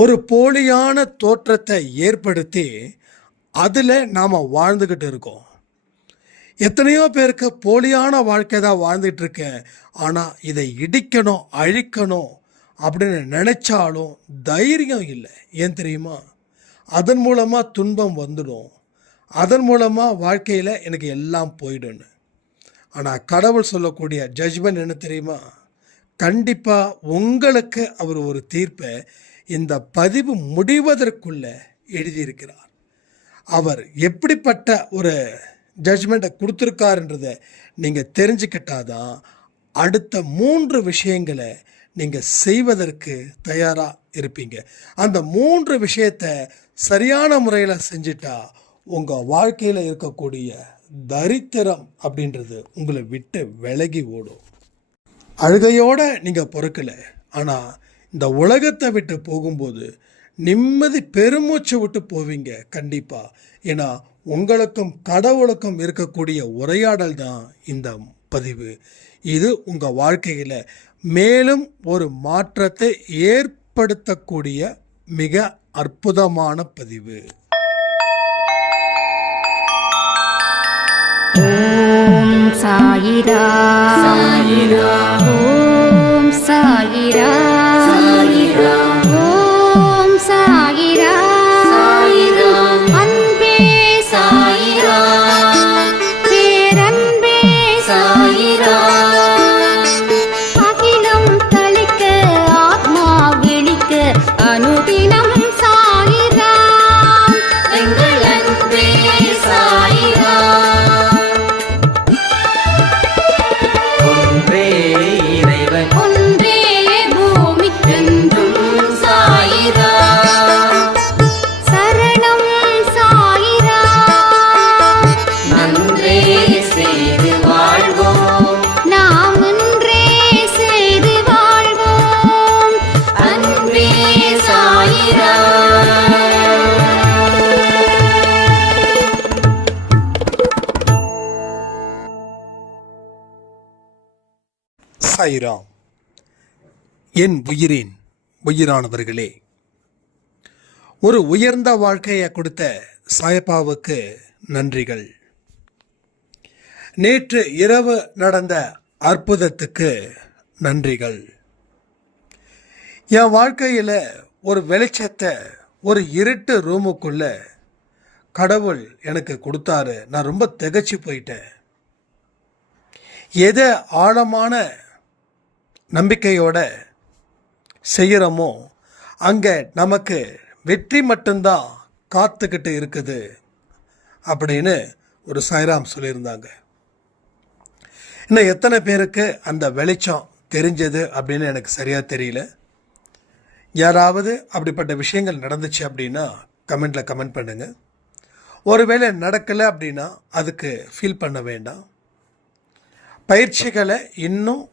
ஒரு போலியான தோற்றத்தை ஏற்படுத்தி அதில் நாம் வாழ்ந்துக்கிட்டு இருக்கோம். எத்தனையோ பேருக்கு போலியான வாழ்க்கை தான் வாழ்ந்துட்டு இருக்கேன், ஆனால் இதை இடிக்கணும் அழிக்கணும் அப்படின்னு நினச்சாலும் தைரியம் இல்லை. ஏன் தெரியுமா? அதன் மூலமாக துன்பம் வந்துடும், அதன் மூலமாக வாழ்க்கையில் எனக்கு எல்லாம் போயிடும்னு. ஆனால் கடவுள் சொல்லக்கூடிய ஜட்ஜ்மெண்ட் என்ன தெரியுமா? கண்டிப்பாக உங்களுக்கு அவர் ஒரு தீர்ப்பை இந்த பதிவு முடிவதற்குள்ள எழுதியிருக்கிறார். அவர் எப்படிப்பட்ட ஒரு ஜட்ஜ்மெண்ட்டை கொடுத்துருக்காருன்றதை நீங்கள் தெரிஞ்சுக்கிட்டாதான் அடுத்த 3 விஷயங்களை நீங்கள் செய்வதற்கு தயாராக இருப்பீங்க. அந்த 3 விஷயத்தை சரியான முறையில் செஞ்சிட்டா உங்கள் வாழ்க்கையில் இருக்கக்கூடிய தரித்திரம் அப்படின்றது உங்களை விட்டு விலகி ஓடும். அழுகையோடு நீங்கள் பொறுக்கலை, ஆனால் இந்த உலகத்தை விட்டு போகும்போது நிம்மதி பெருமூச்சு விட்டு போவீங்க கண்டிப்பாக. ஏன்னா உங்களுக்கும் கடவுளுக்கும் இருக்கக்கூடிய உரையாடல் தான் இந்த பதிவு. இது உங்கள் வாழ்க்கையில் மேலும் ஒரு மாற்றத்தை ஏற்படுத்தக்கூடிய மிக அற்புதமான பதிவு. ஓம் சாயிரா சாயிரா, ஓம் சாயிரா சாயிரா, ஓம் சாயிரா சாயிரா, அன்பே சாயிரா, பேரன்பே சாயிரா, அகிலம் தளிக்க ஆத்மா விழிக்க அனுதினம் சாயிரா, எங்கள் அன்பே சாயிரா. ஒன்றே பூமிக்கென்றும் சாயிரா, சரணம் சாயிரா, நன்றே செய்து வாழ்வோம், நாம் ஒன்றே செய்து வாழ்வோம், அன்பே சாயிரா. சாயிராம். என் உயிரின் உயிரானவர்களே, ஒரு உயர்ந்த வாழ்க்கையை கொடுத்த சாயப்பாவுக்கு நன்றிகள். நேற்று இரவு நடந்த அற்புதத்துக்கு நன்றிகள். என் வாழ்க்கையில் ஒரு வெளிச்சத்தை ஒரு இருட்டு ரூமுக்குள்ள கடவுள் எனக்கு கொடுத்தாரு. நான் ரொம்ப திகைச்சு போயிட்டேன். எதை ஆழமான நம்பிக்கையோட செய்கிறோமோ அங்கே நமக்கு வெற்றி மட்டும்தான் காத்துக்கிட்டு இருக்குது அப்படின்னு ஒரு சாய்ராம் சொல்லியிருந்தாங்க. இன்னும் எத்தனை பேருக்கு அந்த வெளிச்சம் தெரிஞ்சது அப்படின்னு எனக்கு சரியாக தெரியல. யாராவது அப்படிப்பட்ட விஷயங்கள் நடந்துச்சு அப்படின்னா கமெண்டில் கமெண்ட் பண்ணுங்கள். ஒருவேளை நடக்கலை அப்படின்னா அதுக்கு ஃபீல் பண்ண வேண்டாம். பயிற்சிகளை இன்னும்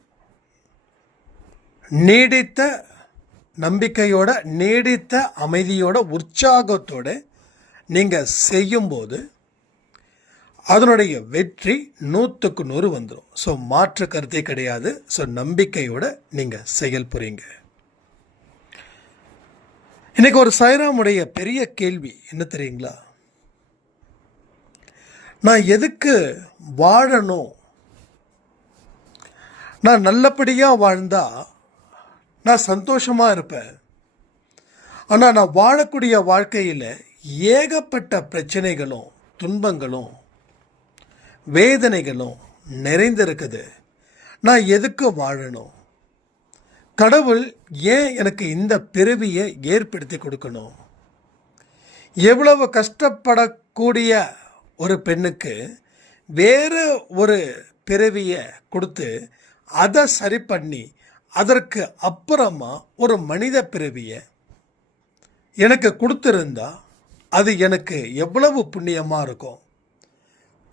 நீடித்த நம்பிக்கையோட, நீடித்த அமைதியோட, உற்சாகத்தோட நீங்கள் செய்யும்போது அதனுடைய வெற்றி 100க்கு 100 வந்துடும். ஸோ மாற்று கருத்தே கிடையாது. ஸோ நம்பிக்கையோட நீங்கள் செயல்புறீங்க. இன்னைக்கு ஒரு சாய்ராமுடைய பெரிய கேள்வி என்ன தெரியுங்களா? நான் எதுக்கு வாழணும்? நான் நல்லபடியாக வாழ்ந்தா நான் சந்தோஷமாக இருப்பேன். ஆனால் நான் வாழக்கூடிய வாழ்க்கையில் ஏகப்பட்ட பிரச்சனைகளும் துன்பங்களும் வேதனைகளும் நிறைந்திருக்குது. நான் எதுக்கு வாழணும்? கடவுள் ஏன் எனக்கு இந்த பிறவியை ஏற்படுத்தி கொடுக்கணும்? எவ்வளவு கஷ்டப்படக்கூடிய ஒரு பெண்ணுக்கு வேறு ஒரு பிறவியை கொடுத்து அதை சரி பண்ணி அதற்கு அப்புறமா ஒரு மனித பிறவியை எனக்கு கொடுத்துருந்தா அது எனக்கு எவ்வளவு புண்ணியமாக இருக்கும்.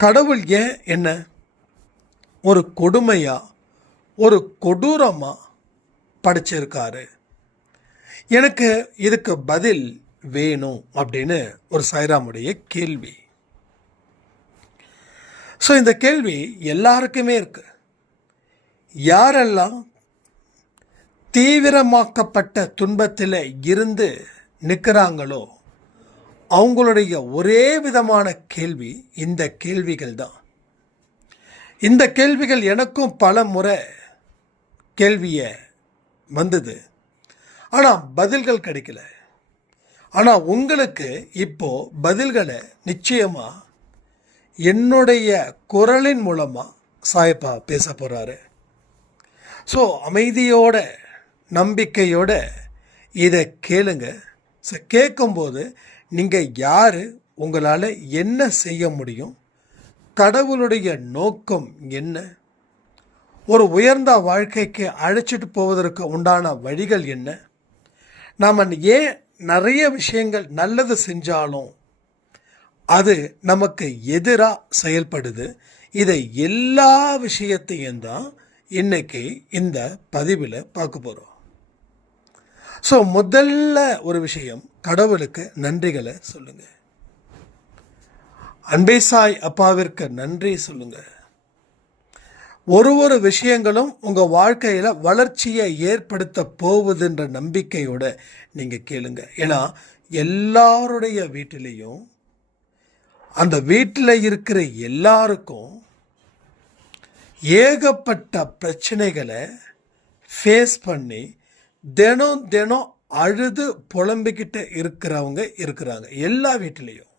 கடவுள் ஏன் என்ன ஒரு கொடுமையாக ஒரு கொடூரமாக படைச்சிருக்காரு? எனக்கு இதுக்கு பதில் வேணும் அப்படின்னு ஒரு சாய்ராமுடைய கேள்வி. ஸோ இந்த கேள்வி எல்லாருக்குமே இருக்கு. யாரெல்லாம் தீவிரமாக்கப்பட்ட துன்பத்தில் இருந்து நிற்கிறாங்களோ அவங்களுடைய ஒரே விதமான கேள்வி இந்த கேள்விகள் தான். இந்த கேள்விகள் எனக்கும் பல முறை கேள்வியை வந்தது, ஆனால் பதில்கள் கிடைக்கல. ஆனால் உங்களுக்கு இப்போ பதில்களை நிச்சயமாக என்னுடைய குரலின் மூலமாக சாயப்பா பேச போகிறாரு. ஸோ அமைதியோட நம்பிக்கையோட இதை கேளுங்க. ஸோ கேட்கும்போது நீங்கள் யார், உங்களால் என்ன செய்ய முடியும், கடவுளுடைய நோக்கம் என்ன, ஒரு உயர்ந்த வாழ்க்கைக்கு அழைச்சிட்டு போவதற்கு உண்டான வழிகள் என்ன, நாம் ஏன் நிறைய விஷயங்கள் நல்லது செஞ்சாலும் அது நமக்கு எதிராக செயல்படுது, இதை எல்லா விஷயத்தையும் தான் இன்னைக்கு இந்த பதிவில் பார்க்க போகிறோம். ஸோ முதல்ல ஒரு விஷயம், கடவுளுக்கு நன்றிகளை சொல்லுங்க. அன்பே சாய் அப்பாவிற்கு நன்றி சொல்லுங்க. ஒரு விஷயங்களும் உங்கள் வாழ்க்கையில் வளர்ச்சியை ஏற்படுத்த போகுதுன்ற நம்பிக்கையோட நீங்கள் கேளுங்க. ஏன்னா எல்லாருடைய வீட்டிலையும் அந்த வீட்டில் இருக்கிற எல்லாருக்கும் ஏகப்பட்ட பிரச்சனைகளை ஃபேஸ் பண்ணி தினம் அழுது புலம்பிக்கிட்டு இருக்கிறவங்க இருக்கிறாங்க எல்லா வீட்டிலையும்.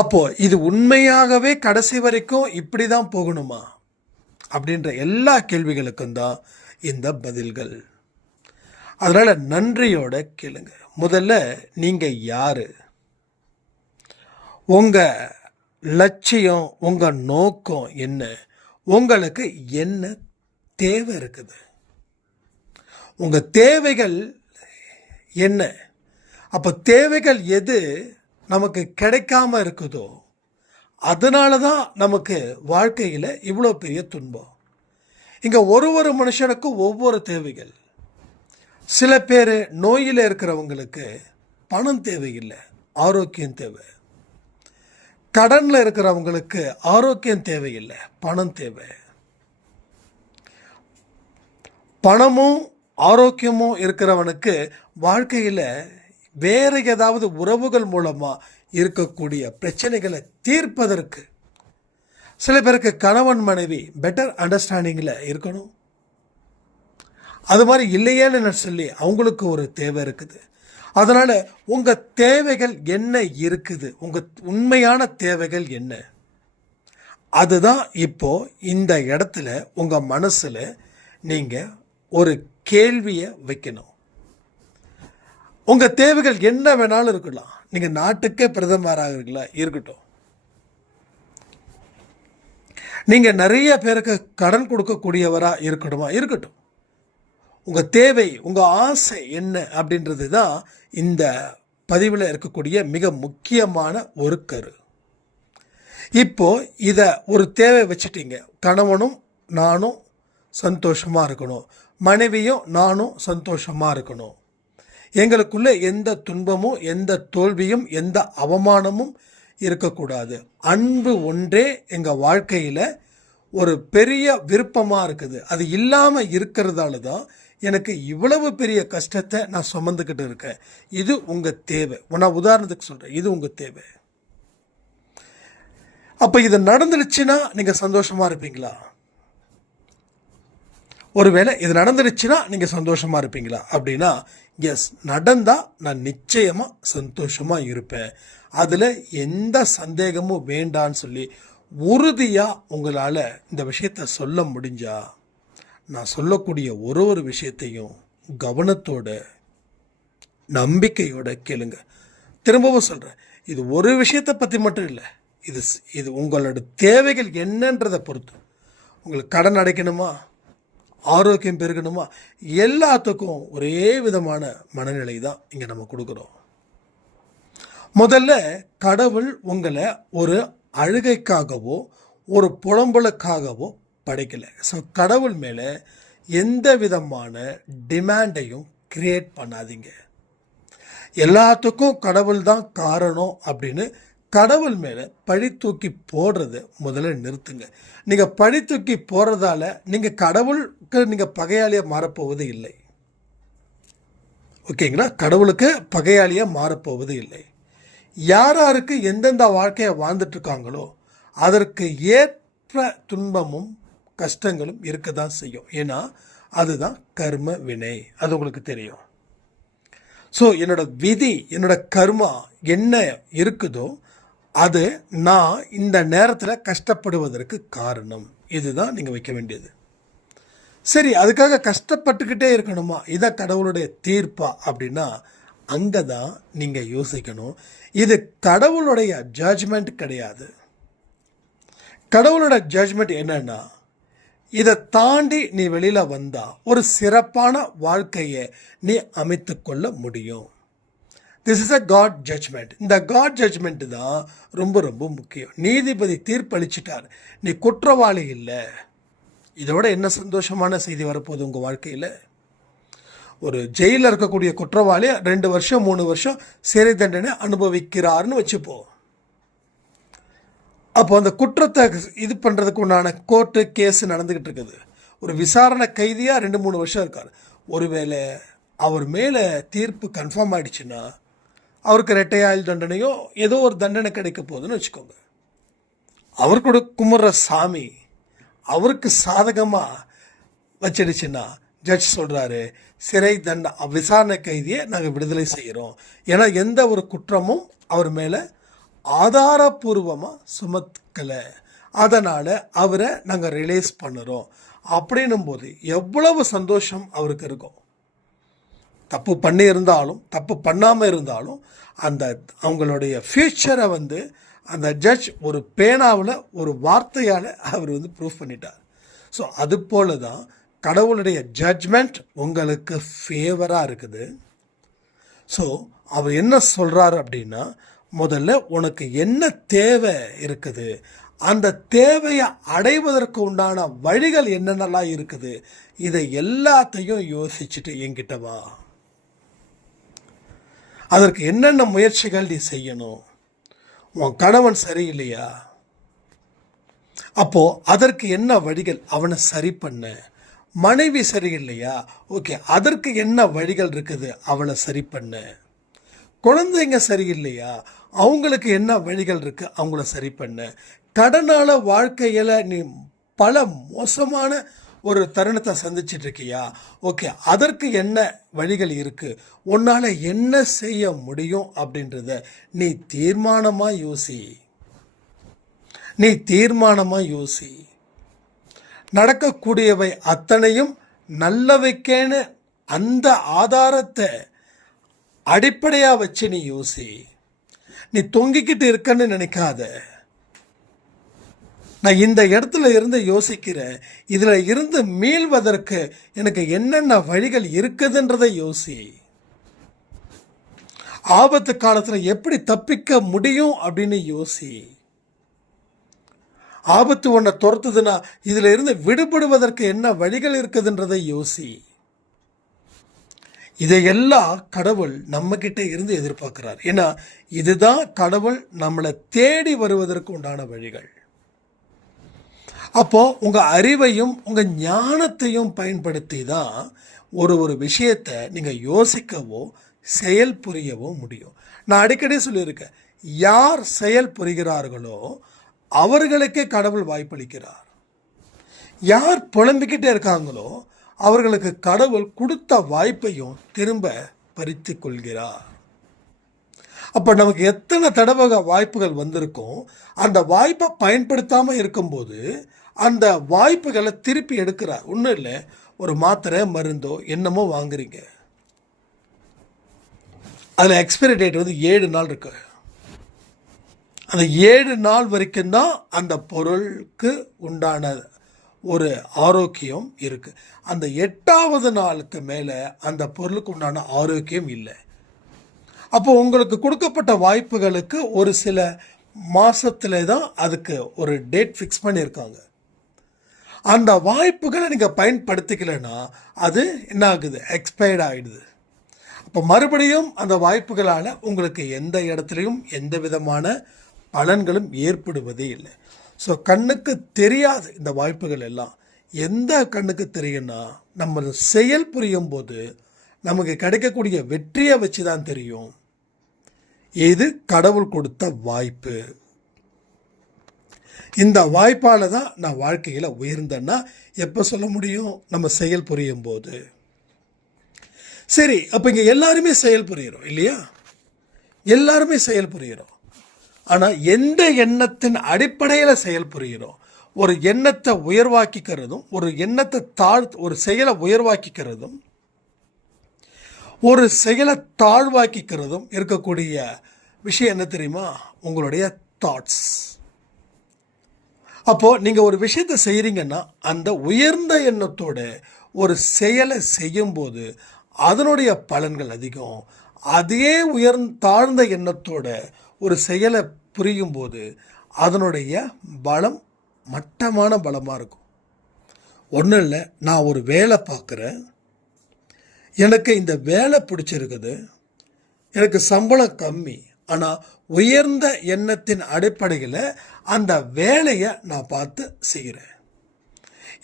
அப்போ இது உண்மையாகவே கடைசி வரைக்கும் இப்படி தான் போகணுமா அப்படின்ற எல்லா கேள்விகளுக்கும் தான் இந்த பதில்கள். அதனால நன்றியோட கேளுங்க. முதல்ல நீங்க யாரு, உங்க லட்சியம், உங்க நோக்கம் என்ன, உங்களுக்கு என்ன தேவை இருக்குது, உங்க தேவைகள் என்ன. அப்போ தேவைகள் எது நமக்கு கிடைக்காம இருக்குதோ அதனால தான் நமக்கு வாழ்க்கையில் இவ்வளோ பெரிய துன்பம். இங்கே ஒரு மனுஷனுக்கும் ஒவ்வொரு தேவைகள். சில பேர் நோயில் இருக்கிறவங்களுக்கு பணம் தேவையில்லை, ஆரோக்கியம் தேவை. கடனில் இருக்கிறவங்களுக்கு ஆரோக்கியம் தேவையில்லை, பணம் தேவை. பணமும் ஆரோக்கியமும் இருக்கிறவனுக்கு வாழ்க்கையில் வேறு ஏதாவது உறவுகள் மூலமாக இருக்கக்கூடிய பிரச்சனைகளை தீர்ப்பதற்கு, சில பேருக்கு கணவன் மனைவி பெட்டர் அண்டர்ஸ்டாண்டிங்கில் இருக்கணும். அது மாதிரி இல்லையேன்னு சொல்லி அவங்களுக்கு ஒரு தேவை இருக்குது. அதனால் உங்கள் தேவைகள் என்ன இருக்குது, உங்கள் உண்மையான தேவைகள் என்ன, அதுதான் இப்போ இந்த இடத்துல உங்கள் மனசில் நீங்கள் ஒரு கேள்வியை வைக்கணும். உங்கள் தேவைகள் என்ன வேணாலும் இருக்கலாம். நீங்கள் நாட்டுக்கே பிரதமராக இருக்கட்டும், நீங்கள் நிறைய பேருக்கு கடன் கொடுக்கக்கூடியவராக இருக்கட்டும். உங்கள் தேவை, உங்கள் ஆசை என்ன அப்படின்றது தான் இந்த பதிவில் இருக்கக்கூடிய மிக முக்கியமான ஒரு கரு. இப்போ இதை ஒரு தேவை வச்சுட்டீங்க. கணவனும் நானும் சந்தோஷமாக இருக்கணும், மனைவியும் நானும் சந்தோஷமாக இருக்கணும், எங்களுக்குள்ள எந்த துன்பமும் எந்த தோல்வியும் எந்த அவமானமும் இருக்கக்கூடாது, அன்பு ஒன்றே எங்கள் வாழ்க்கையில் ஒரு பெரிய விருப்பமாக இருக்குது, அது இல்லாமல் இருக்கிறதால தான் எனக்கு இவ்வளவு பெரிய கஷ்டத்தை நான் சுமந்துக்கிட்டு இருக்கேன். இது உங்கள் தேவை. நான் உதாரணத்துக்கு சொல்கிறேன், இது உங்கள் தேவை. அப்போ இது நடந்துருச்சுன்னா நீங்கள் சந்தோஷமாக இருப்பீங்களா? ஒருவேளை இது நடந்துருச்சுன்னா நீங்கள் சந்தோஷமாக இருப்பீங்களா அப்படின்னா, எஸ், நடந்தால் நான் நிச்சயமாக சந்தோஷமாக இருப்பேன், அதில் எந்த சந்தேகமும் வேண்டான்னு சொல்லி உறுதியாக உங்களால் இந்த விஷயத்தை சொல்ல முடிஞ்சா, நான் சொல்லக்கூடிய ஒரு விஷயத்தையும் கவனத்தோட நம்பிக்கையோட கேளுங்க. திரும்பவும் சொல்கிறேன், இது ஒரு விஷயத்தை பற்றி மட்டும் இல்லை, இது உங்களோட தேவைகள் என்னன்றதை பொறுத்து. உங்களுக்கு கடன் அடைக்கணுமா, ஆரோக்கியம் பெருகணுமா, எல்லாத்துக்கும் ஒரே விதமான மனநிலை தான் இங்கே நம்ம கொடுக்குறோம். முதல்ல கடவுள் உங்களை ஒரு அழுகைக்காகவோ ஒரு புலம்பலுக்காகவோ படைக்கலை. ஸோ கடவுள் மேலே எந்த விதமான டிமாண்டையும் கிரியேட் பண்ணாதீங்க. எல்லாத்துக்கும் கடவுள் தான் காரணம் அப்படின்னு கடவுள் மேலே பழி தூக்கி போடுறது முதல்ல நிறுத்துங்க. நீங்கள் பழி தூக்கி போடுறதால நீங்கள் கடவுளுக்கு நீங்கள் பகையாளியாக மாறப்போவது இல்லை. ஓகேங்களா? கடவுளுக்கு பகையாளியாக மாறப்போவது இல்லை. யாருக்கு எந்தெந்த வாழ்க்கையை வாழ்ந்துட்டு இருக்காங்களோ அதற்கு ஏற்ப துன்பமும் கஷ்டங்களும் இருக்க தான் செய்யும். ஏன்னா அதுதான் கர்ம வினை, அது உங்களுக்கு தெரியும். ஸோ என்னோட விதி, என்னோட கர்மா என்ன இருக்குதோ அது நான் இந்த நேரத்தில் கஷ்டப்படுவதற்கு காரணம். இதுதான் நீங்கள் வைக்க வேண்டியது. சரி, அதுக்காக கஷ்டப்பட்டுக்கிட்டே இருக்கணுமா, இதான் கடவுளுடைய தீர்ப்பா அப்படின்னா அங்கே தான் நீங்கள் யோசிக்கணும். இது கடவுளுடைய ஜட்ஜ்மெண்ட் கிடையாது. கடவுளோட ஜட்ஜ்மெண்ட் என்னன்னா, இதை தாண்டி நீ வெளியில் வந்தால் ஒரு சிறப்பான வாழ்க்கையை நீ அமைத்து கொள்ள முடியும். This is a God judgement. இந்த காட் ஜட்ஜ்மெண்ட் தான் ரொம்ப ரொம்ப முக்கியம். நீதிபதி தீர்ப்பளிச்சிட்டார், நீ குற்றவாளி இல்லை. இதோட என்ன சந்தோஷமான செய்தி வரப்போகுது உங்கள் வாழ்க்கையில்? ஒரு ஜெயிலில் இருக்கக்கூடிய குற்றவாளி 2 வருஷம் 3 வருஷம் சிறை தண்டனை அனுபவிக்கிறார்னு வச்சுப்போம். அப்போ அந்த குற்றத்தை இது பண்ணுறதுக்கு உண்டான கோர்ட்டு கேஸ் நடந்துக்கிட்டு இருக்குது. ஒரு விசாரணை கைதியாக 2-3 வருஷம் இருக்கார். ஒருவேளை அவர் மேலே தீர்ப்பு கன்ஃபார்ம் ஆகிடுச்சுன்னா அவருக்கு இரட்டை ஆயுள் தண்டனையோ ஏதோ ஒரு தண்டனை கிடைக்க போகுதுன்னு வச்சுக்கோங்க. அவர் கூட கும்பிட்ற சாமி அவருக்கு சாதகமாக வச்சிடுச்சுன்னா ஜட்ஜ் சொல்கிறாரு, சிறை விசாரணை கைதியை நாங்கள் விடுதலை செய்கிறோம். ஏன்னா எந்த ஒரு குற்றமும் அவர் மேலே ஆதாரபூர்வமாக சுமத்தலை, அதனால் அவரை நாங்கள் ரிலீஸ் பண்ணுறோம் அப்படின்னும் போது எவ்வளவு சந்தோஷம் அவருக்கு இருக்கும். தப்பு பண்ணி இருந்தாலும் தப்பு பண்ணாமல் இருந்தாலும் அந்த அவங்களுடைய ஃப்யூச்சரை அந்த ஜட்ஜ் ஒரு பேனாவில் ஒரு வார்த்தையால் அவர் ப்ரூஃப் பண்ணிட்டார். ஸோ அது போல தான் கடவுளுடைய ஜட்ஜ்மெண்ட் உங்களுக்கு ஃபேவராக இருக்குது. ஸோ அவர் என்ன சொல்கிறாரு அப்படின்னா, முதல்ல உனக்கு என்ன தேவை இருக்குது, அந்த தேவையை அடைவதற்கு உண்டான வழிகள் என்னென்னலாம் இருக்குது, இதை எல்லாத்தையும் யோசிச்சுட்டு என்கிட்ட வா. அதற்கு என்னென்ன முயற்சிகள் நீ செய்யணும். உன் கணவன் சரியில்லையா, அப்போ அதற்கு என்ன வழிகள், அவனை சரி பண்ண. மனைவி சரியில்லையா, ஓகே, அதற்கு என்ன வழிகள் இருக்குது, அவளை சரி பண்ண. குழந்தைங்க சரியில்லையா, அவங்களுக்கு என்ன வழிகள் இருக்கு, அவங்கள சரி பண்ண. கடனால வாழ்க்கையில் நீ பல மோசமான ஒரு தருணத்தை சந்திச்சிட்டு இருக்கியா, ஓகே, அதற்கு என்ன வழிகள் இருக்குது, உன்னால் என்ன செய்ய முடியும் அப்படின்றத நீ தீர்மானமாக யோசி. நடக்கக்கூடியவை அத்தனையும் நல்லவைக்கேன்னு அந்த ஆதாரத்தை அடிப்படையாக வச்சு நீ யோசி. நீ தொங்கிக்கிட்டு இருக்கன்னு நினைக்காத. நான் இந்த இடத்துல இருந்து யோசிக்கிறேன், இதில் இருந்து மீள்வதற்கு எனக்கு என்னென்ன வழிகள் இருக்குதுன்றதை யோசி. ஆபத்து காலத்தில் எப்படி தப்பிக்க முடியும் அப்படின்னு யோசி. ஆபத்து ஒன்றை துரத்துதுன்னா இதில் இருந்து விடுபடுவதற்கு என்ன வழிகள் இருக்குதுன்றதை யோசி. இதையெல்லாம் கடவுள் நம்மக்கிட்ட இருந்து எதிர்பார்க்கிறார். ஏன்னா இதுதான் கடவுள் நம்மளை தேடி வருவதற்கு உண்டான வழிகள். அப்போது உங்கள் அறிவையும் உங்கள் ஞானத்தையும் பயன்படுத்தி தான் ஒரு விஷயத்தை நீங்கள் யோசிக்கவோ செயல் புரியவோ முடியும். நான் அடிக்கடி சொல்லியிருக்கேன், யார் செயல் புரிகிறார்களோ அவர்களுக்கே கடவுள் வாய்ப்பளிக்கிறார். யார் புலம்பிக்கிட்டே இருக்காங்களோ அவர்களுக்கு கடவுள் கொடுத்த வாய்ப்பையும் திரும்ப பறித்து கொள்கிறார். அப்போ நமக்கு எத்தனை தடவை வாய்ப்புகள் வந்திருக்கும், அந்த வாய்ப்பை பயன்படுத்தாமல் இருக்கும்போது அந்த வாய்ப்புகளை திருப்பி எடுக்கிறார். ஒன்றும் இல்லை, ஒரு மாத்திரை மருந்தோ என்னமோ வாங்குறீங்க, அதில் எக்ஸ்பைரி டேட் 7 நாள் இருக்கு. அந்த 7 நாள் வரைக்கும் தான் அந்த பொருளுக்கு உண்டான ஒரு ஆரோக்கியம் இருக்குது. அந்த 8வது நாளுக்கு மேலே அந்த பொருளுக்கு உண்டான ஆரோக்கியம் இல்லை. அப்போ உங்களுக்கு கொடுக்கப்பட்ட வாய்ப்புகளுக்கு ஒரு சில மாதத்துல தான் அதுக்கு ஒரு டேட் ஃபிக்ஸ் பண்ணியிருக்காங்க. அந்த வாய்ப்புகளை நீங்கள் பயன்படுத்திக்கலைன்னா அது என்ன ஆகுது, எக்ஸ்பயர்ட் ஆகிடுது. அப்போ மறுபடியும் அந்த வாய்ப்புகளால் உங்களுக்கு எந்த இடத்துலையும் எந்த விதமான பலன்களும் ஏற்படுவதே இல்லை. ஸோ கண்ணுக்கு தெரியாது இந்த வாய்ப்புகள் எல்லாம். எந்த கண்ணுக்கு தெரியும்னா நம்ம செயல் புரியும் போது நமக்கு கிடைக்கக்கூடிய வெற்றியை வச்சு தான் தெரியும் இது கடவுள் கொடுத்த வாய்ப்பு. இந்த வாய்ப்பால் தான் நான் வாழ்க்கையில் உயர்ந்தேன்னா எப்போ சொல்ல முடியும்? நம்ம செயல் புரியும் போது. சரி, அப்போ இங்கே எல்லாருமே செயல் புரிகிறோம் இல்லையா? எல்லாருமே செயல் புரிகிறோம். ஆனால் எந்த எண்ணத்தின் அடிப்படையில் செயல் புரிகிறோம்? ஒரு எண்ணத்தை உயர்வாக்கிக்கிறதும் ஒரு எண்ணத்தை ஒரு செயலை உயர்வாக்கிக்கிறதும் ஒரு செயலை தாழ்வாக்கிக்கிறதும் இருக்கக்கூடிய விஷயம் என்ன தெரியுமா? உங்களுடைய தாட்ஸ். அப்போது நீங்கள் ஒரு விஷயத்தை செய்கிறீங்கன்னா அந்த உயர்ந்த எண்ணத்தோட ஒரு செயலை செய்யும்போது அதனுடைய பலன்கள் அதிகம். அதே தாழ்ந்த எண்ணத்தோட ஒரு செயலை புரியும்போது அதனுடைய பலம் மட்டமான பலமாக இருக்கும். ஒன்றும் இல்லை, நான் ஒரு வேலை பார்க்குறேன், எனக்கு இந்த வேலை பிடிச்சிருக்குது, எனக்கு சம்பளம் கம்மி, ஆனால் உயர்ந்த எண்ணத்தின் அடிப்படையில் அந்த வேலையை நான் பார்த்து செய்கிறேன்.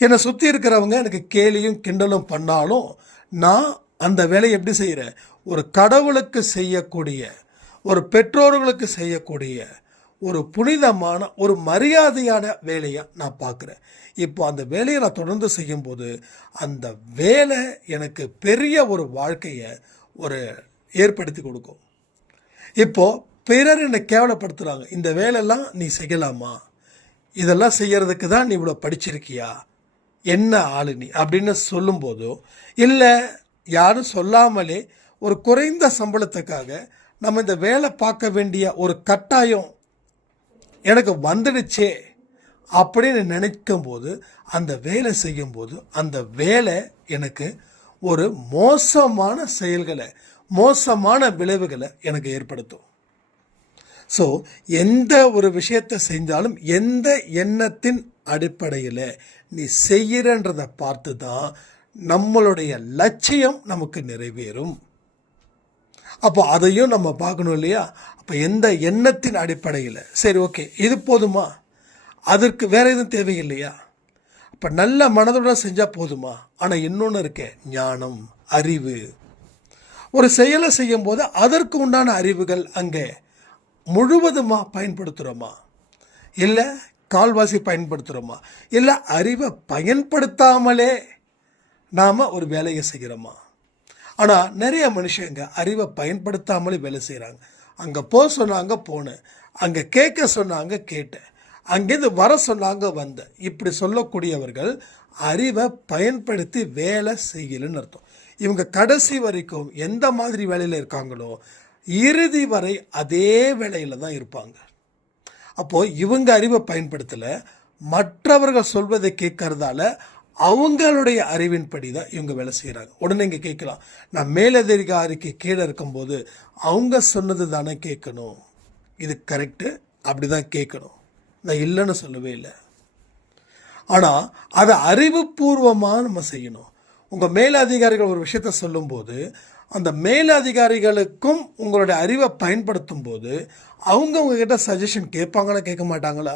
என்னை சுற்றி இருக்கிறவங்க எனக்கு கேலியும் கிண்டலும் பண்ணாலும் நான் அந்த வேலையை எப்படி செய்கிறேன்? ஒரு கடவுளுக்கு செய்யக்கூடிய, ஒரு பெற்றோர்களுக்கு செய்யக்கூடிய ஒரு புனிதமான ஒரு மரியாதையான வேலையை நான் பார்க்குறேன். இப்போ அந்த வேலையை நான் தொடர்ந்து செய்யும்போது அந்த வேலை எனக்கு பெரிய ஒரு வாழ்க்கையை ஏற்படுத்தி கொடுக்கும். இப்போது பிறர் என்னை கேவலப்படுத்துகிறாங்க, இந்த வேலையெல்லாம் நீ செய்யலாமா, இதெல்லாம் செய்கிறதுக்கு தான் நீ இவ்வளோ படிச்சிருக்கியா, என்ன ஆளு நீ அப்படின்னு சொல்லும்போதோ, இல்லை யாரும் சொல்லாமலே ஒரு குறைந்த சம்பளத்துக்காக நம்ம இந்த வேலை பார்க்க வேண்டிய ஒரு கட்டாயம் எனக்கு வந்துடுச்சே அப்படின்னு நினைக்கும்போது அந்த வேலை செய்யும்போது அந்த வேலை எனக்கு ஒரு மோசமான செயல்களை, மோசமான விளைவுகளை எனக்கு ஏற்படுத்தும். ஸோ எந்த ஒரு விஷயத்தை செஞ்சாலும் எந்த எண்ணத்தின் அடிப்படையில் நீ செய்கிறன்றதை பார்த்து தான் நம்மளுடைய லட்சியம் நமக்கு நிறைவேறும். அப்போ அதையும் நம்ம பார்க்கணும் இல்லையா? அப்போ எந்த எண்ணத்தின் அடிப்படையில், சரி ஓகே இது போதுமா, அதற்கு வேறு எதுவும் தேவையில்லையா? அப்போ நல்ல மனதுடன் செஞ்சால் போதுமா? ஆனால் இன்னொன்று இருக்கே, ஞானம், அறிவு. ஒரு செயலை செய்யும் போது அதற்கு உண்டான அறிவுகள் அங்கே முழுவதுமாக பயன்படுத்துகிறோமா, இல்லை கால்வாசி பயன்படுத்துகிறோமா, இல்லை அறிவை பயன்படுத்தாமலே நாம் ஒரு வேலையை செய்கிறோமா? ஆனால் நிறைய மனுஷங்க அறிவை பயன்படுத்தாமலே வேலை செய்கிறாங்க. அங்கே போக சொன்னாங்க போனேன், அங்கே கேட்க சொன்னாங்க கேட்டேன், அங்கேருந்து வர சொன்னாங்க வந்தேன். இப்படி சொல்லக்கூடியவர்கள் அறிவை பயன்படுத்தி வேலை செய்யலன்னு அர்த்தம். இவங்க கடைசி வரைக்கும் எந்த மாதிரி வேலையில் இருக்காங்களோ இறுதி வரை அதே வேலையில் தான் இருப்பாங்க. அப்போது இவங்க அறிவை பயன்படுத்தலை, மற்றவர்கள் சொல்வதை கேட்கறதால அவங்களுடைய அறிவின்படி தான் இவங்க வேலை செய்கிறாங்க. உடனே இங்கே கேட்கலாம், நான் மேலதிகாரிக்கு கீழே இருக்கும்போது அவங்க சொன்னது தானே கேட்கணும், இது கரெக்டு, அப்படி தான் கேட்கணும், நான் இல்லைன்னு சொல்லவே இல்லை. ஆனால் அதை அறிவுபூர்வமாக நம்ம செய்யணும். உங்கள் மேலதிகாரிகள் ஒரு விஷயத்த சொல்லும்போது அந்த மேலதிகாரிகளுக்கும் உங்களுடைய அறிவை பயன்படுத்தும் போது அவங்க உங்ககிட்ட சஜஷன் கேட்பாங்களா கேட்க மாட்டாங்களா?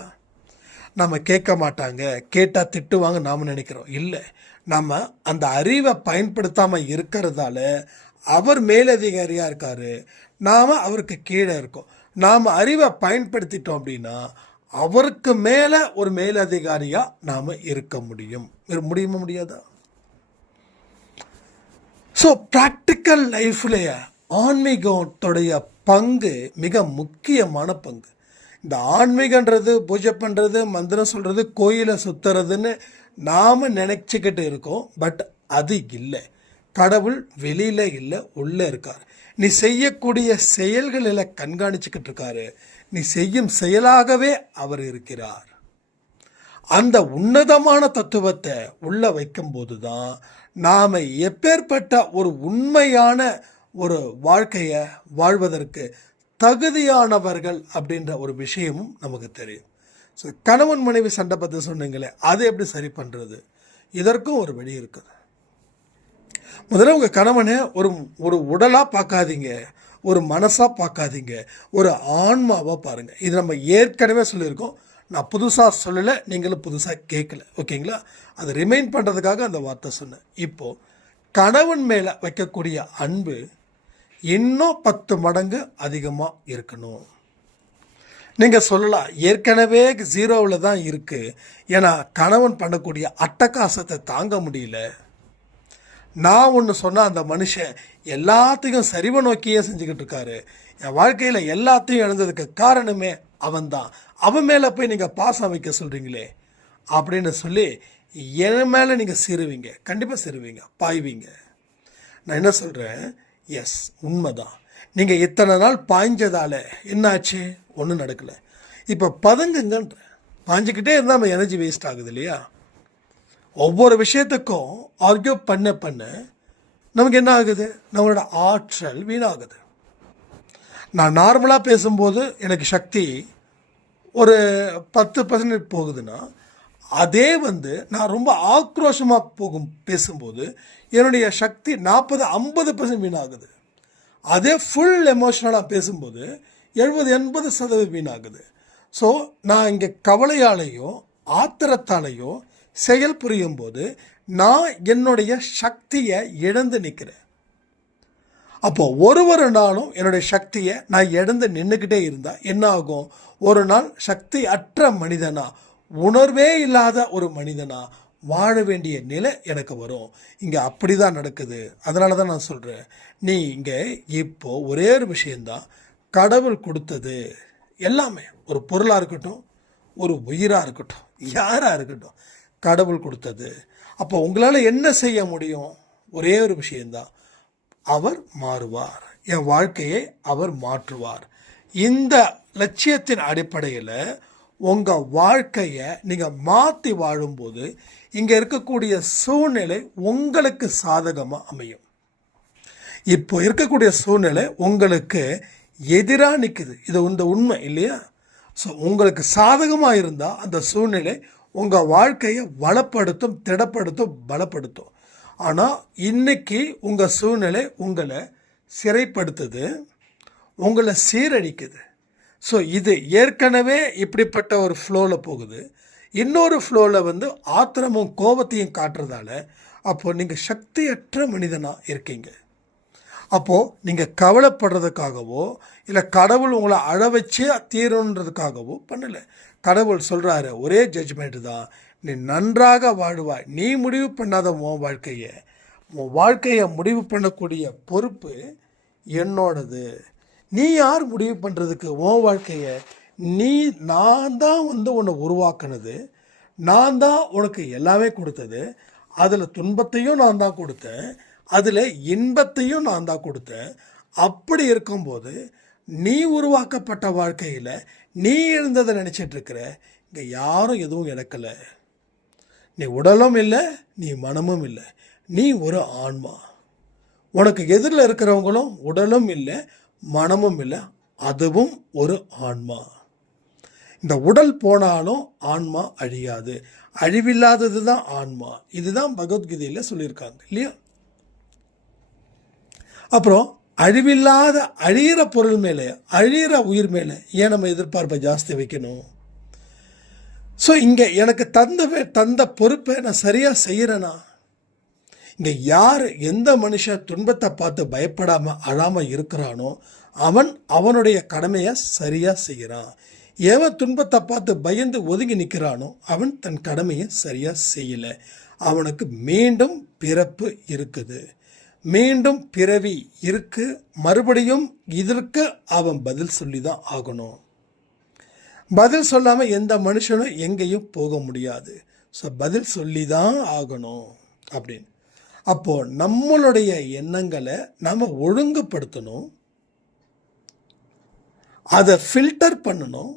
நம்ம கேட்க மாட்டாங்க, கேட்டால் திட்டுவாங்க நாம் நினைக்கிறோம். இல்லை, நம்ம அந்த அறிவை பயன்படுத்தாமல் இருக்கிறதால அவர் மேலதிகாரியாக இருக்கார், நாம் அவருக்கு கீழே இருக்கோம். நாம் அறிவை பயன்படுத்திட்டோம் அப்படின்னா அவருக்கு மேலே ஒரு மேலதிகாரியாக நாம் இருக்க முடியுமா முடியாதா? ஸோ ப்ராக்டிக்கல் லைஃப்லேயே ஆன்மீகத்துடைய பங்கு மிக முக்கியமான பங்கு. இந்த ஆன்மீகன்றது பூஜை பண்ணுறது, மந்திரம் சொல்கிறது, கோயிலை சுற்றுறதுன்னு நாம் நினச்சிக்கிட்டு இருக்கோம். பட் அது இல்லை. கடவுள் வெளியில் இல்லை, உள்ளே இருக்கார். நீ செய்யக்கூடிய செயல்களில் கண்காணிச்சுக்கிட்டு இருக்காரு. நீ செய்யும் செயலாகவே அவர் இருக்கிறார். அந்த உன்னதமான தத்துவத்தை உள்ள வைக்கும்போது தான் நாம் எப்பேற்பட்ட ஒரு உண்மையான ஒரு வாழ்க்கையை வாழ்வதற்கு தகுதியானவர்கள் அப்படின்ற ஒரு விஷயமும் நமக்கு தெரியும். ஸோ கணவன் மனைவி சண்டை பற்றி சொன்னீங்களே, அதை எப்படி சரி பண்ணுறது? இதற்கும் ஒரு வழி இருக்குது. முதல்ல உங்கள் கணவனை ஒரு உடலாக பார்க்காதீங்க, ஒரு மனசாக பார்க்காதீங்க, ஒரு ஆன்மாவாக பாருங்கள். இது நம்ம ஏற்கனவே சொல்லியிருக்கோம், நான் புதுசாக சொல்லலை, நீங்களும் புதுசாக கேட்கல, ஓகேங்களா? அதை ரிமைண்ட் பண்ணுறதுக்காக அந்த வார்த்தை சொன்னேன். இப்போது கணவன் மேலே வைக்கக்கூடிய அன்பு இன்னும் 10 மடங்கு அதிகமாக இருக்கணும். நீங்கள் சொல்லலாம், ஏற்கனவே 0வில் தான் இருக்குது, ஏன்னா கணவன் பண்ணக்கூடிய அட்டகாசத்தை தாங்க முடியல. நான் ஒன்று சொன்னால் அந்த மனுஷன் எல்லாத்தையும் சரிவை நோக்கியே செஞ்சுக்கிட்டு இருக்காரு, என் வாழ்க்கையில் எல்லாத்தையும் இழந்ததுக்கு காரணமே அவன்தான், அவன் மேலே போய் நீங்கள் பாசம் வைக்க சொல்கிறீங்களே அப்படின்னு சொல்லி என் மேலே நீங்கள் சிறுவீங்க, கண்டிப்பாக சிறுவீங்க, பாய்வீங்க. நான் என்ன சொல்கிறேன், எஸ் உண்மைதான். நீங்கள் இத்தனை நாள் பாய்ஞ்சதால் என்னாச்சு, ஒன்றும் நடக்கலை. இப்போ பதுங்குங்கன்ற பாஞ்சிக்கிட்டே இருந்தால் நம்ம எனர்ஜி வேஸ்ட் ஆகுது இல்லையா? ஒவ்வொரு விஷயத்துக்கும் ஆர்கியூ பண்ண நமக்கு என்ன ஆகுது, நம்மளோட ஆற்றல் வீணாகுது. நான் நார்மலாக பேசும்போது எனக்கு சக்தி ஒரு 10% போகுதுன்னா, அதே நான் ரொம்ப ஆக்ரோஷமாக பேசும்போது என்னுடைய சக்தி 40-50% வீணாகுது. அதே ஃபுல் எமோஷ்னலாக பேசும்போது 70-80% வீணாகுது. ஸோ நான் இங்கே கவலையாலேயோ ஆத்திரத்தாலேயோ செயல் புரியும் போது நான் என்னுடைய சக்தியை இழந்து நிற்கிறேன். அப்போது ஒரு நாளும் என்னுடைய சக்தியை நான் இழந்து நின்றுக்கிட்டே இருந்தால் என்ன ஆகும், ஒரு நாள் சக்தி அற்ற மனிதனா, உணர்வே இல்லாத ஒரு மனிதனா வாழ வேண்டிய நிலை எனக்கு வரும். இங்கே அப்படி தான் நடக்குது. அதனால தான் நான் சொல்கிறேன், நீ இங்கே இப்போது ஒரே ஒரு விஷயந்தான், கடவுள் கொடுத்தது எல்லாமே, ஒரு பொருளாக இருக்கட்டும், ஒரு உயிராக இருக்கட்டும், யாராக இருக்கட்டும், கடவுள் கொடுத்தது. அப்போ உங்களால் என்ன செய்ய முடியும், ஒரே ஒரு விஷயந்தான், அவர் மாறுவார், என் வாழ்க்கையை அவர் மாற்றுவார். இந்த லட்சியத்தின் அடிப்படையில் உங்கள் வாழ்க்கையை நீங்கள் மாற்றி வாழும்போது இங்கே இருக்கக்கூடிய சூழ்நிலை உங்களுக்கு சாதகமாக அமையும். இப்போ இருக்கக்கூடிய சூழ்நிலை உங்களுக்கு எதிராக நிற்குது, இது இந்த உண்மை இல்லையா? ஸோ உங்களுக்கு சாதகமாக இருந்தால் அந்த சூழ்நிலை உங்கள் வாழ்க்கையை வளப்படுத்தும், திடப்படுத்தும், பலப்படுத்தும். ஆனால் இன்னைக்கு உங்கள் சூழ்நிலை உங்களை சிறைப்படுத்துது, உங்களை சீரழிக்குது. ஸோ இது ஏற்கனவே இப்படிப்பட்ட ஒரு ஃப்ளோவில் போகுது, இன்னொரு ஃப்ளோவில் ஆத்திரமும் கோபத்தையும் காட்டுறதால அப்போது நீங்கள் சக்தியற்ற மனிதனாக இருக்கீங்க. அப்போது நீங்கள் கவலைப்படுறதுக்காகவோ இல்லை கடவுள் உங்களை அழ வச்சே தீரணுன்றதுக்காகவோ பண்ணலை. கடவுள் சொல்கிறாரு, ஒரே ஜட்ஜ்மெண்ட்டு தான், நீ நன்றாக வாழ்வாய், நீ முடிவு பண்ணாத உன் வாழ்க்கையை முடிவு பண்ணக்கூடிய பொறுப்பு என்னோடது. நீ யார் முடிவு பண்ணுறதுக்கு உன் வாழ்க்கையை? நான் தான் உன்னை உருவாக்குனது, நான் தான் உனக்கு எல்லாமே கொடுத்தது. அதில் துன்பத்தையும் நான் தான் கொடுத்தேன், அதில் இன்பத்தையும் நான் தான் கொடுத்தேன். அப்படி இருக்கும்போது நீ உருவாக்கப்பட்ட வாழ்க்கையில் நீ இருந்ததை நினச்சிட்ருக்கிற, இங்கே யாரும் எதுவும் இழக்கலை. நீ உடலும் இல்லை, நீ மனமும் இல்லை, நீ ஒரு ஆன்மா. உனக்கு எதிரில் இருக்கிறவங்களும் உடலும் இல்லை, மனமும் இல்லை, அதுவும் ஒரு ஆன்மா. இந்த உடல் போனாலும் ஆன்மா அழியாது, அழிவில்லாதது தான் ஆன்மா. இதுதான் பகவத்கீதையில் சொல்லியிருக்காங்க இல்லையா? அப்புறம் அழிவில்லாத அழியிற பொருள் மேலே, அழியிற உயிர் மேலே ஏன் நம்ம எதிர்பார்ப்பை ஜாஸ்தி வைக்கணும்? ஸோ இங்கே எனக்கு தந்த பொறுப்பை நான் சரியாக செய்கிறேனா? இங்கே யார் எந்த மனுஷன் துன்பத்தை பார்த்து பயப்படாமல் அழாமல் இருக்கிறானோ அவனுடைய கடமையை சரியாக செய்கிறான். எவன் துன்பத்தை பார்த்து பயந்து ஒதுங்கி நிற்கிறானோ அவன் தன் கடமையை சரியாக செய்யலை. அவனுக்கு மீண்டும் பிறப்பு இருக்குது, மீண்டும் பிறவி இருக்கு, மறுபடியும் இதற்கு அவன் பதில் சொல்லி தான் ஆகணும். பதில் சொல்லாமல் எந்த மனுஷனும் எங்கேயும் போக முடியாது. ஸோ பதில் சொல்லி தான் ஆகணும் அப்படின்னு. அப்போது நம்மளுடைய எண்ணங்களை நம்ம ஒழுங்குபடுத்தணும், அதை ஃபில்டர் பண்ணணும்,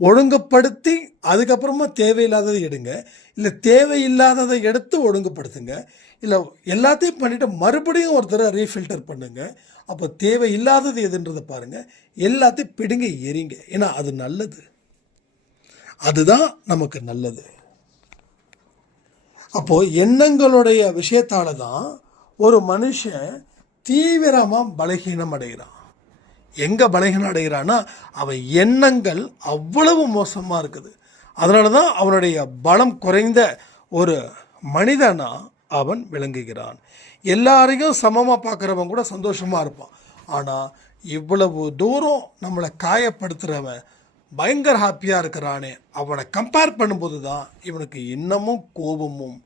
ஒழுங்குபடுத்தி அதுக்கப்புறமா தேவையில்லாததை எடுங்க, இல்லை தேவையில்லாததை எடுத்து ஒழுங்குபடுத்துங்க, இல்லை எல்லாத்தையும் பண்ணிவிட்டு மறுபடியும் ஒருத்தரை ரீஃபில்டர் பண்ணுங்க. அப்போ தேவையில்லாதது எதுன்றதை பாருங்கள், எல்லாத்தையும் பிடுங்க எறிங்க. ஏன்னா அது நல்லது, அதுதான் நமக்கு நல்லது. அப்போது எண்ணங்களுடைய விஷயத்தால் தான் ஒரு மனுஷன் தீவிரமாக பலகீனம் அடைகிறான். எங்கே பலகீனம் அடைகிறான்னா அவன் எண்ணங்கள் அவ்வளவு மோசமாக இருக்குது. அதனால தான் அவனுடைய பலம் குறைந்த ஒரு மனிதனா அவன் விளங்குகிறான். எல்லாரையும் சமமாக பார்க்குறவன் கூட சந்தோஷமாக இருப்பான். ஆனால் இவ்வளவு தூரம் நம்மளை காயப்படுத்துகிறவன் பயங்கர ஹாப்பியாக இருக்கிறானே, அவனை கம்பேர் பண்ணும்போது தான் இவனுக்கு இன்னமும் கோபமும்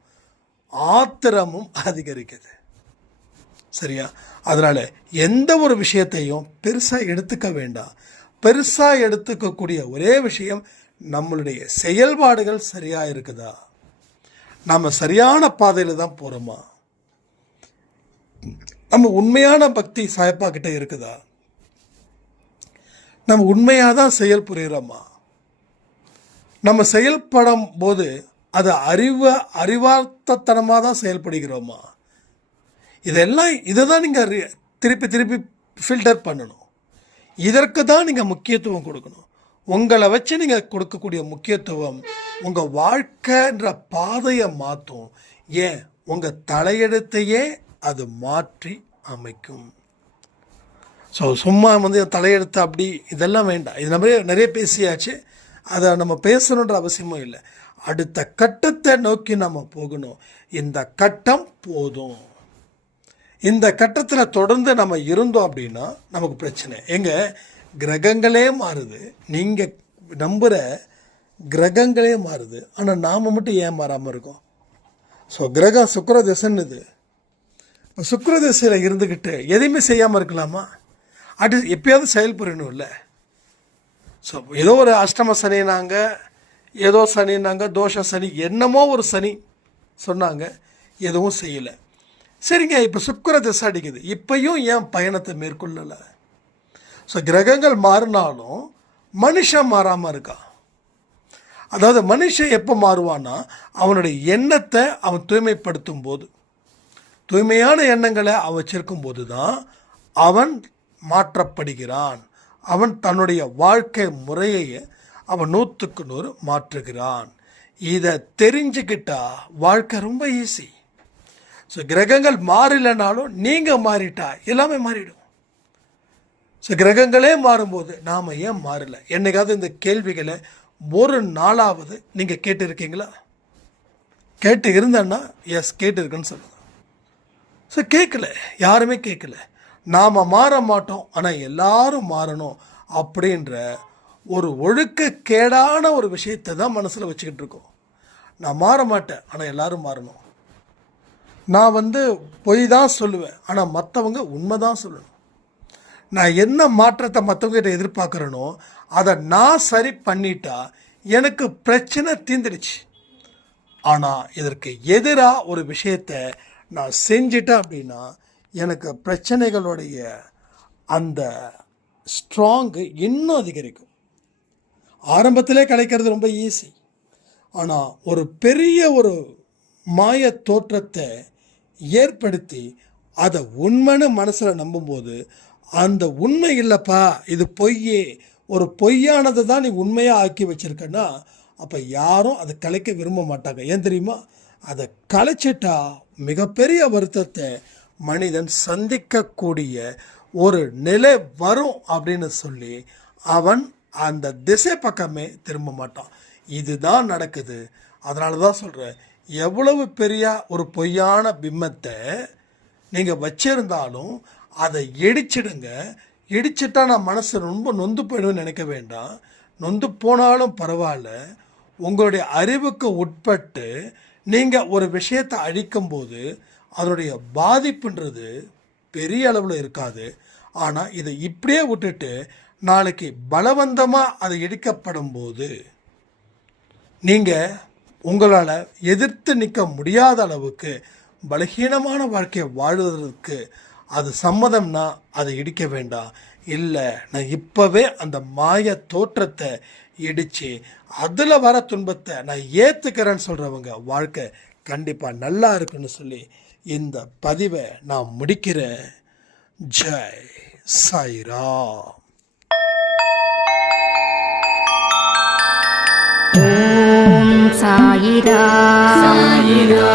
ஆத்திரமும் அதிகரிக்குது. சரியா? அதனால் எந்த ஒரு விஷயத்தையும் பெருசாக எடுத்துக்க வேண்டாம். பெருசாக எடுத்துக்கக்கூடிய ஒரே விஷயம், நம்மளுடைய செயல்பாடுகள் சரியாக இருக்குதா, நம்ம சரியான பாதையில் தான் போகிறோமா, நம்ம உண்மையான பக்தி சாயப்பா கிட்ட இருக்குதா, நம்ம உண்மையாக தான் செயல் புரிகிறோமா, நம்ம செயல்படும் போது அது அறிவார்த்தத்தனமாக தான் செயல்படுகிறோமா, இதை தான் நீங்கள் திருப்பி திருப்பி ஃபில்டர் பண்ணணும். இதற்கு தான் நீங்கள் முக்கியத்துவம் கொடுக்கணும். உங்களை வச்சு நீங்கள் கொடுக்கக்கூடிய முக்கியத்துவம் உங்கள் வாழ்க்கைன்ற பாதையை மாற்றும். ஏன், உங்கள் தலையெழுத்தையே அது மாற்றி அமைக்கும். ஸோ சும்மா தலையெழுத்து அப்படி இதெல்லாம் வேண்டாம். இது நம்ம நிறைய பேசியாச்சு, அதை நம்ம பேசணுன்ற அவசியமும் இல்லை. அடுத்த கட்டத்தை நோக்கி நம்ம போகணும். இந்த கட்டம் போதும். இந்த கட்டத்தில் தொடர்ந்து நம்ம இருந்தோம் அப்படின்னா நமக்கு பிரச்சனை. கிரகங்களே மாறுது, நீங்கள் நம்புகிற கிரகங்களே மாறுது, ஆனால் நாம் மட்டும் ஏன் மாறாமல் இருக்கோம்? ஸோ கிரகம் சுக்கிர திசைன்னு இது. இப்போ சுக்கிர திசையில் இருந்துக்கிட்டு எதையுமே செய்யாமல் இருக்கலாமா? எப்பயாவது செயல்புரியணும் இல்லை? ஸோ ஏதோ ஒரு அஷ்டம சனினாங்க, ஏதோ சனினாங்க, தோஷ சனி, என்னமோ ஒரு சனி சொன்னாங்க, எதுவும் செய்யலை. சரிங்க, இப்போ சுக்கிர திசை அடிக்குது, இப்பையும் ஏன் பயணத்தை மேற்கொள்ளலை? ஸோ கிரகங்கள் மாறினாலும் மனுஷன் மாறாமல் இருக்கான். அதாவது மனுஷன் எப்போ மாறுவான்னா, அவனுடைய எண்ணத்தை அவன் தூய்மைப்படுத்தும் போது, தூய்மையான எண்ணங்களை அவன் வச்சிருக்கும் போது தான் அவன் மாற்றப்படுகிறான். அவன் தன்னுடைய வாழ்க்கை முறையை அவன் 100க்கு 100 மாற்றுகிறான். இதை தெரிஞ்சுக்கிட்டா வாழ்க்கை ரொம்ப ஈஸி. ஸோ கிரகங்கள் மாறலைனாலும் நீங்கள் மாறிட்டா எல்லாமே மாறிடும். ஸோ கிரகங்களே மாறும்போது நாம் ஏன் மாறலை? என்னைக்காவது இந்த கேள்விகளை ஒரு நாளாவது நீங்கள் கேட்டு இருக்கீங்களா? கேட்டு இருந்தேன்னா எஸ் கேட்டுருக்குன்னு சொல்லுங்கள். ஸோ கேட்கல, யாருமே கேட்கல. நாம் மாற மாட்டோம், ஆனால் எல்லாரும் மாறணும் அப்படின்ற ஒரு ஒழுக்கக்கேடான ஒரு விஷயத்தை தான் மனசில் வச்சுக்கிட்டு இருக்கோம். நான் மாற மாட்டேன், ஆனால் எல்லாரும் மாறணும். நான் பொய் தான் சொல்லுவேன், ஆனால் மற்றவங்க உண்மை தான் சொல்லணும். நான் என்ன மாற்றத்தை மற்றவங்ககிட்ட எதிர்பார்க்குறேனோ அதை நான் சரி பண்ணிட்டா எனக்கு பிரச்சனை தீர்ந்துடுச்சு. ஆனால் இதற்கு எதிராக ஒரு விஷயத்தை நான் செஞ்சிட்டேன் அப்படின்னா எனக்கு பிரச்சனைகளுடைய அந்த ஸ்ட்ராங்கு இன்னும் அதிகரிக்கும். ஆரம்பத்திலே கிடைக்கிறது ரொம்ப ஈஸி, ஆனால் ஒரு பெரிய ஒரு மாய தோற்றத்தை ஏற்படுத்தி அதை உண்மைன்னு மனசில் நம்பும்போது, அந்த உண்மை இல்லைப்பா இது பொய்யே, ஒரு பொய்யானதை தான் நீ உண்மையாக ஆக்கி வச்சுருக்கன்னா அப்போ யாரும் அதை கலைக்க விரும்ப மாட்டாங்க. ஏன் தெரியுமா? அதை கலைச்சிட்டா மிகப்பெரிய வருத்தத்தை மனிதன் சந்திக்கக்கூடிய ஒரு நிலை வரும் அப்படின்னு சொல்லி அவன் அந்த திசை பக்கமே திரும்ப மாட்டான். இதுதான் நடக்குது. அதனால தான் சொல்கிறேன், எவ்வளவு பெரிய ஒரு பொய்யான பிம்பத்தை நீங்கள் வச்சிருந்தாலும் அதை இடிச்சிடுங்க. இடிச்சிட்டா நான் மனசு ரொம்ப நொந்து போயிடுவேன்னு நினைக்க வேண்டாம். நொந்து போனாலும் பரவாயில்ல, உங்களுடைய அறிவுக்கு உட்பட்டு நீங்கள் ஒரு விஷயத்தை அழிக்கும்போது அதனுடைய பாதிப்புன்றது பெரிய அளவில் இருக்காது. ஆனால் இதை இப்படியே விட்டுட்டு நாளைக்கு பலவந்தமாக அது இடிக்கப்படும் போது நீங்கள் உங்களால் எதிர்த்து நிற்க முடியாத அளவுக்கு பலகீனமான வாழ்க்கையை வாழ்வதற்கு அது சம்மதம்னா அதை இடிக்க வேண்டாம். இல்லை, நான் இப்போவே அந்த மாய தோற்றத்தை இடித்து அதில் வர துன்பத்தை நான் ஏற்றுக்கிறேன்னு சொல்கிறவங்க வாழ்க்கை கண்டிப்பாக நல்லா இருக்குன்னு சொல்லி இந்த பதிவை நான் முடிக்கிறேன். ஜெய் சாய்ராம். ஓம் சாயிரா சாயிரா.